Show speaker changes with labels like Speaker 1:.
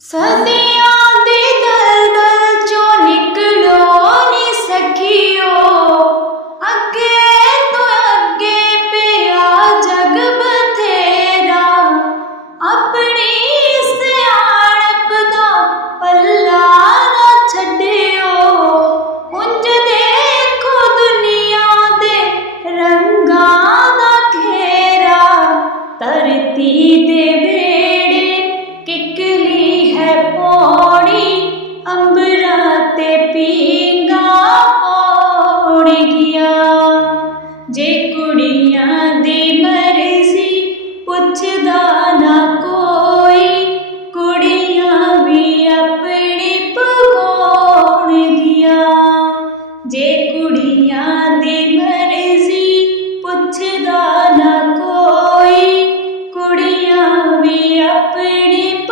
Speaker 1: ਸਦੀਆਂ ਦੀ ਦਲਦਲ ਚੋਂ ਨਿਕਲੋ ਨੀ ਸਖੀਓ। ਅੱਗੇ ਤੋਂ ਅੱਗੇ ਪਿਆ ਜਗ ਬਥੇਰਾ। ਆਪਣੀ ਸਿਆਣਪ ਦਾ ਪੱਲਾ ਨਾ ਛੱਡਿਓ। ਉਂਝ ਦੇਖੋ ਦੁਨੀਆ ਦੇ ਰੰਗਾਂ ਦਾ ਘੇਰਾ। ਧਰਤੀ ਦੇ ਹੈ ਪੌੜੀ ਅੰਬਰਾਂ ਤੇ ਪੀਂਗਾ ਔੜ ਗਿਆ ਜੇ ਕੁੜੀਆਂ ਦੀ ਮਰਜ਼ੀ ਪੁੱਛਦਾ ਨਾ ਕੋਈ, ਕੁੜੀਆਂ ਵੀ ਆਪਣੀ ਭਗੋਣ ਗਿਆ ਜੇ ਕੁੜੀਆਂ ਦੀ ਮਰਜ਼ੀ ਪੁੱਛਦਾ ਨਾ ਕੋਈ, ਕੁੜੀਆਂ ਵੀ ਆਪਣੀ